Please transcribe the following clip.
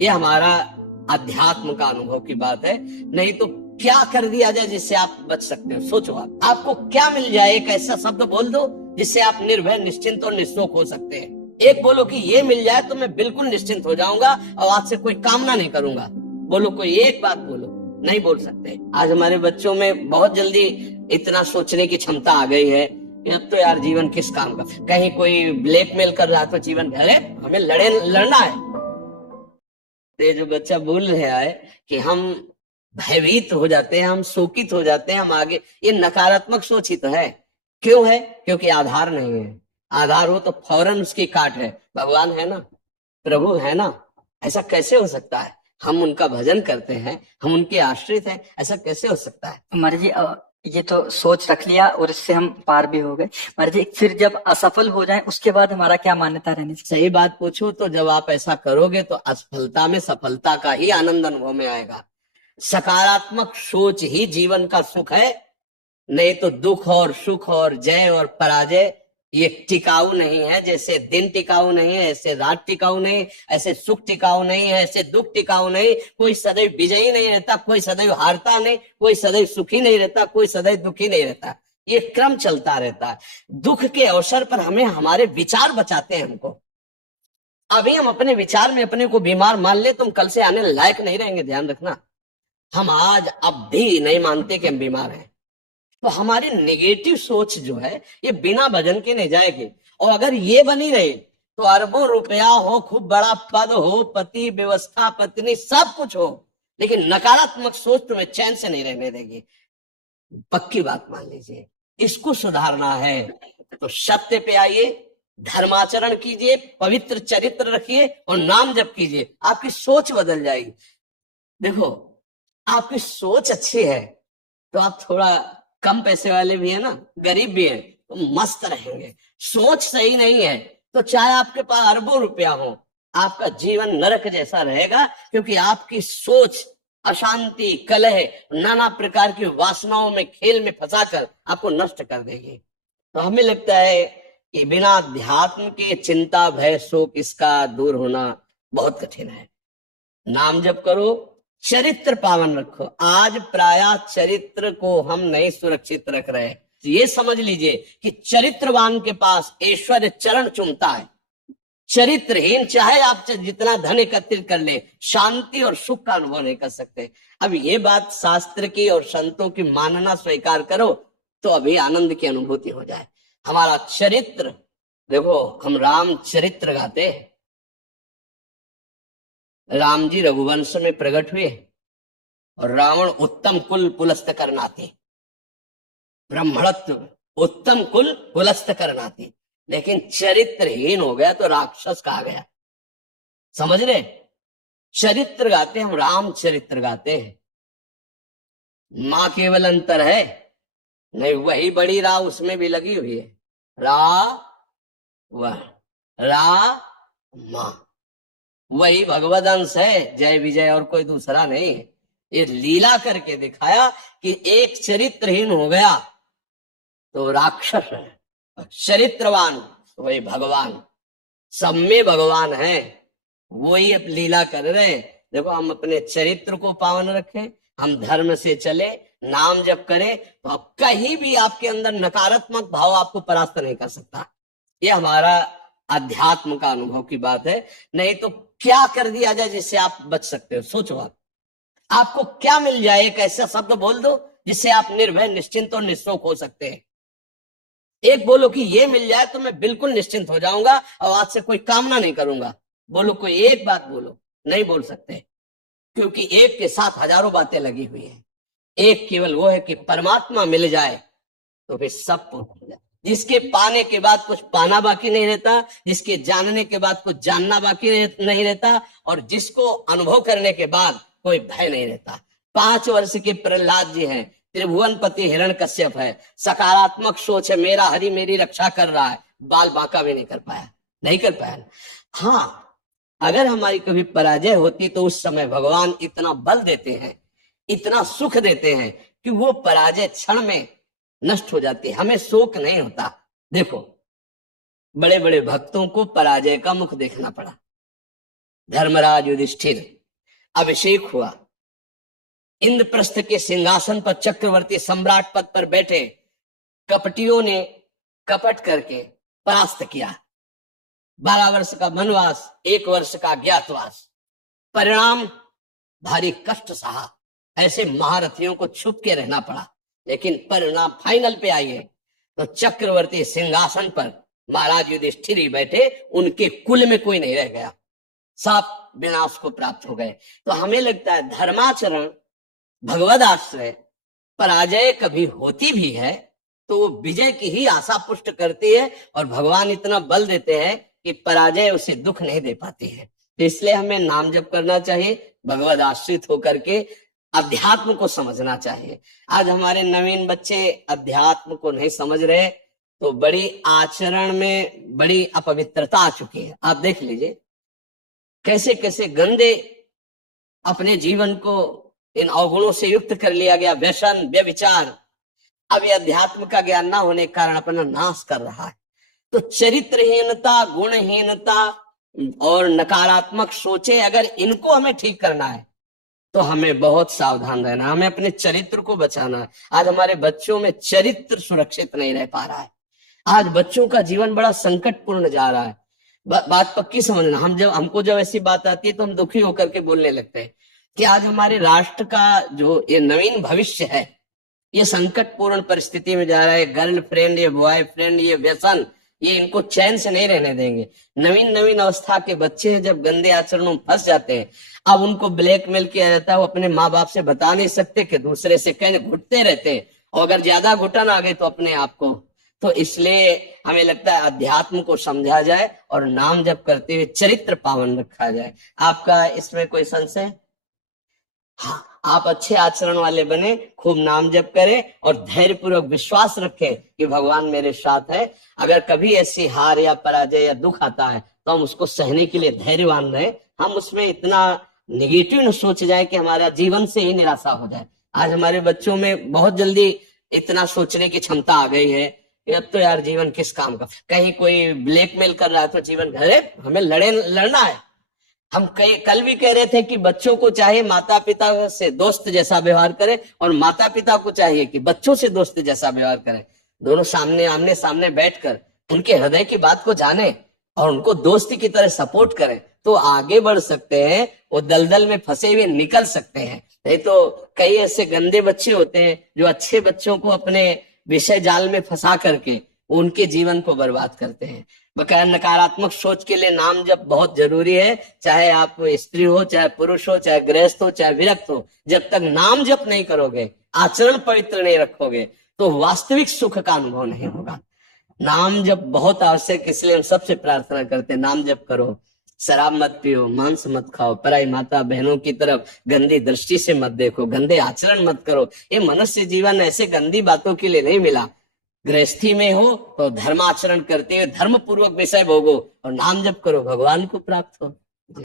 ये हमारा अध्यात्म का अनुभव की बात है। नहीं तो क्या कर दिया जाए जिससे आप बच सकते हो? सोचो आपको क्या मिल जाए, एक ऐसा शब्द बोल दो जिससे आप निर्भय, निश्चिंत और निःशोक हो सकते हैं। एक बोलो कि ये मिल जाए तो मैं बिल्कुल निश्चिंत हो जाऊंगा और आज से कोई कामना नहीं करूंगा। बोलो, कोई एक बात बोलो। नहीं बोल सकते। आज हमारे बच्चों में बहुत जल्दी इतना सोचने की क्षमता आ गई है कि अब तो यार जीवन किस काम का। कहीं कोई ब्लैकमेल कर रहा तो जीवन, अरे हमें लड़ना है। तो ये जो बच्चा बोल रहा है कि हम भयभीत हो जाते हैं, हम शोकित हो जाते हैं, हम आगे, ये नकारात्मक सोच ही तो है। क्यों है? क्योंकि आधार नहीं है। आधार हो तो फौरन उसकी काट है। भगवान है ना, प्रभु है ना, ऐसा कैसे हो सकता है? हम उनका भजन करते हैं, हम उनके आश्रित हैं, ऐसा कैसे हो सकता है? महाराज जी ये तो सोच रख लिया और इससे हम पार भी हो गए। महाराज जी फिर जब असफल हो जाएं उसके बाद हमारा क्या मान्यता रहनी चाहिए? सही बात पूछो तो जब आप ऐसा करोगे तो असफलता में सफलता का ही आनंद अनुभव में आएगा। सकारात्मक सोच ही जीवन का सुख है। नहीं तो दुख और सुख और जय और पराजय ये टिकाऊ नहीं है। जैसे दिन टिकाऊ नहीं है, ऐसे रात टिकाऊ नहीं, ऐसे सुख टिकाऊ नहीं है, ऐसे दुख टिकाऊ नहीं। कोई सदैव विजयी नहीं रहता, कोई सदैव हारता नहीं, कोई सदैव सुखी नहीं रहता, कोई सदैव दुखी नहीं रहता। ये क्रम चलता रहता है। दुख के अवसर पर हमें हमारे विचार बचाते हैं हमको। अभी हम अपने विचार में अपने को बीमार मान ले तो हम कल से आने लायक नहीं रहेंगे, ध्यान रखना। हम आज अब भी नहीं मानते कि हम बीमार हैं। तो हमारी नेगेटिव सोच जो है ये बिना भजन के नहीं जाएगी। और अगर ये बनी रहे तो अरबों रुपया हो, खूब बड़ा पद हो, पति, व्यवस्था, पत्नी, सब कुछ हो, लेकिन नकारात्मक सोच तुम्हें चैन से नहीं रहने देगी। पक्की बात मान लीजिए। इसको सुधारना है तो सत्य पे आइए, धर्माचरण कीजिए, पवित्र चरित्र रखिए और नाम जप कीजिए। आपकी सोच बदल जाएगी। देखो, आपकी सोच अच्छी है तो आप थोड़ा कम पैसे वाले भी है ना, गरीब भी है तो मस्त रहेंगे। सोच सही नहीं है तो चाहे आपके पास अरबों रुपया हो, आपका जीवन नरक जैसा रहेगा। क्योंकि आपकी सोच अशांति, कलह, नाना प्रकार की वासनाओं में, खेल में फंसाकर आपको नष्ट कर देगी। तो हमें लगता है कि बिना अध्यात्म के चिंता, भय, शोक इसका दूर होना बहुत कठिन है। नाम जप करो, चरित्र पावन रखो। आज प्राय चरित्र को हम नहीं सुरक्षित रख रहे। ये समझ लीजिए कि चरित्रवान के पास ईश्वर चरण चूमता है। चरित्रहीन चाहे आप जितना धन एकत्रित कर ले, शांति और सुख का अनुभव नहीं कर सकते। अब ये बात शास्त्र की और संतों की मानना स्वीकार करो तो अभी आनंद की अनुभूति हो जाए। हमारा चरित्र देखो, हम राम चरित्र गाते हैं। राम जी रघुवंश में प्रकट हुए और रावण उत्तम कुल पुलस्त करनाती, ब्राह्मणत्व उत्तम कुल पुलस्त करनाती, लेकिन चरित्रहीन हो गया तो राक्षस कहा गया। समझ रहे? चरित्र गाते हम, राम चरित्र गाते हैं। मां केवल अंतर है नहीं, वही बड़ी रा उसमें भी लगी हुई है। रा वह रा मां, वही भगवद अंश है, जय विजय और कोई दूसरा नहीं। ये लीला करके दिखाया कि एक चरित्रहीन हो गया तो राक्षस है, चरित्रवान वही भगवान। सब में भगवान है, वही अब लीला कर रहे हैं। देखो, हम अपने चरित्र को पावन रखें, हम धर्म से चले, नाम जप करें तो अब कहीं भी आपके अंदर नकारात्मक भाव आपको परास्त नहीं कर सकता। ये हमारा अध्यात्म का अनुभव की बात है। नहीं तो क्या कर दिया जाए जिससे आप बच सकते हो? सोचो आपको क्या मिल जाए, एक ऐसा शब्द बोल दो जिससे आप निर्भय, निश्चिंत और निःशोक हो सकते हैं। एक बोलो कि ये मिल जाए तो मैं बिल्कुल निश्चिंत हो जाऊंगा और आज से कोई कामना नहीं करूंगा। बोलो, कोई एक बात बोलो। नहीं बोल सकते, क्योंकि एक के साथ हजारों बातें लगी हुई है। एक केवल वो है कि परमात्मा मिल जाए तो फिर सब पूर्ण हो जाए। जिसके पाने के बाद कुछ पाना बाकी नहीं रहता, जिसके जानने के बाद कुछ जानना बाकी नहीं रहता, और जिसको अनुभव करने के बाद कोई भय नहीं रहता। 5 वर्ष के प्रहलाद जी हैं, त्रिभुवनपति हिरण्यकश्यप है, सकारात्मक सोच है, मेरा हरि मेरी रक्षा कर रहा है, बाल बांका भी नहीं कर पाया, नहीं कर पाया। हाँ, अगर हमारी कभी पराजय होती तो उस समय भगवान इतना बल देते हैं, इतना सुख देते हैं कि वो पराजय क्षण में नष्ट हो जाती है, हमें शोक नहीं होता। देखो, बड़े बड़े भक्तों को पराजय का मुख देखना पड़ा, धर्मराज युधिष्ठिर अभिषेक हुआ, इंद्रप्रस्थ के सिंहासन पर चक्रवर्ती सम्राट पद पर बैठे, कपटियों ने कपट करके परास्त किया। 12 वर्ष का वनवास, 1 वर्ष का ज्ञातवास, परिणाम भारी कष्ट सहा। ऐसे महारथियों को छुप के रहना पड़ा, लेकिन परिणाम फाइनल पे आई है तो चक्रवर्ती सिंहासन पर महाराज युधिष्ठिर ही बैठे, उनके कुल में कोई नहीं रह गया, सब विनाश को प्राप्त हो गए। तो हमें लगता है धर्माचरण, भगवद आश्रय, पराजय कभी होती भी है तो वो विजय की ही आशा पुष्ट करती है, और भगवान इतना बल देते हैं कि पराजय उसे दुख नहीं दे पाती है। तो इसलिए हमें नाम जप करना चाहिए, भगवद आश्रित होकर के अध्यात्म को समझना चाहिए। आज हमारे नवीन बच्चे अध्यात्म को नहीं समझ रहे, तो बड़ी आचरण में बड़ी अपवित्रता आ चुकी है। आप देख लीजिए कैसे कैसे गंदे अपने जीवन को इन अवगुणों से युक्त कर लिया गया, व्यसन, व्यभिचार। अब ये अध्यात्म का ज्ञान ना होने के कारण अपना नाश कर रहा है। तो चरित्रहीनता, गुणहीनता और नकारात्मक सोचे, अगर इनको हमें ठीक करना है तो हमें बहुत सावधान रहना, हमें अपने चरित्र को बचाना है। आज हमारे बच्चों में चरित्र सुरक्षित नहीं रह पा रहा है। आज बच्चों का जीवन बड़ा संकटपूर्ण जा रहा है। बात पक्की समझना, हमको जब ऐसी बात आती है तो हम दुखी होकर के बोलने लगते हैं कि आज हमारे राष्ट्र का जो ये नवीन भविष्य है, ये संकटपूर्ण परिस्थिति में जा रहा है। गर्लफ्रेंड, ये बॉयफ्रेंड, ये व्यसन, ये इनको चैन से नहीं रहने देंगे। नवीन नवीन अवस्था के बच्चे जब गंदे आचरणों में फंस जाते हैं, अब उनको ब्लैकमेल किया जाता है, वो अपने माँ बाप से बता नहीं सकते कि दूसरे से कहने घुटते रहते हैं, और अगर ज्यादा घुटन आ गई तो अपने आप को। तो इसलिए हमें लगता है अध्यात्म को समझा जाए और नाम जप करते हुए चरित्र पावन रखा जाए। आपका इसमें कोई संशय? हाँ, आप अच्छे आचरण वाले बने, खूब नाम जप करें और धैर्य पूर्वक विश्वास रखें कि भगवान मेरे साथ है। अगर कभी ऐसी हार या पराजय या दुख आता है तो हम उसको सहने के लिए धैर्यवान रहे, हम उसमें इतना निगेटिव न सोच जाए कि हमारा जीवन से ही निराशा हो जाए। आज हमारे बच्चों में बहुत जल्दी इतना सोचने की क्षमता आ गई है कि अब तो यार जीवन किस काम का, कहीं कोई ब्लैकमेल कर रहा है तो जीवन घरे हमें लड़ना है। हम कल भी कह रहे थे कि बच्चों को चाहिए माता पिता से दोस्त जैसा व्यवहार करें, और माता पिता को चाहिए कि बच्चों से दोस्त जैसा व्यवहार करें। दोनों आमने सामने बैठकर उनके हृदय की बात को जाने और उनको दोस्ती की तरह सपोर्ट करें, तो आगे बढ़ सकते हैं, वो दलदल में फंसे हुए निकल सकते हैं। नहीं तो कई ऐसे गंदे बच्चे होते हैं जो अच्छे बच्चों को अपने विषय जाल में फंसा करके उनके जीवन को बर्बाद करते हैं। बकाया नकारात्मक सोच के लिए नाम जप बहुत जरूरी है। चाहे आप स्त्री हो, चाहे पुरुष हो, चाहे गृहस्थ हो, चाहे विरक्त हो, जब तक नाम जप नहीं करोगे, आचरण पवित्र नहीं रखोगे, तो वास्तविक सुख का अनुभव नहीं होगा। नाम जप बहुत आवश्यक, इसलिए हम सबसे प्रार्थना करते हैं नाम जप करो, शराब मत पियो, मांस मत खाओ, पराई माता बहनों की तरफ गंदी दृष्टि से मत देखो, गंदे आचरण मत करो। ये मनुष्य जीवन ऐसे गंदी बातों के लिए नहीं मिला। गृहस्थी में हो तो धर्माचरण करते हुए धर्म पूर्वक विषय भोगो और नाम जप करो, भगवान को प्राप्त हो।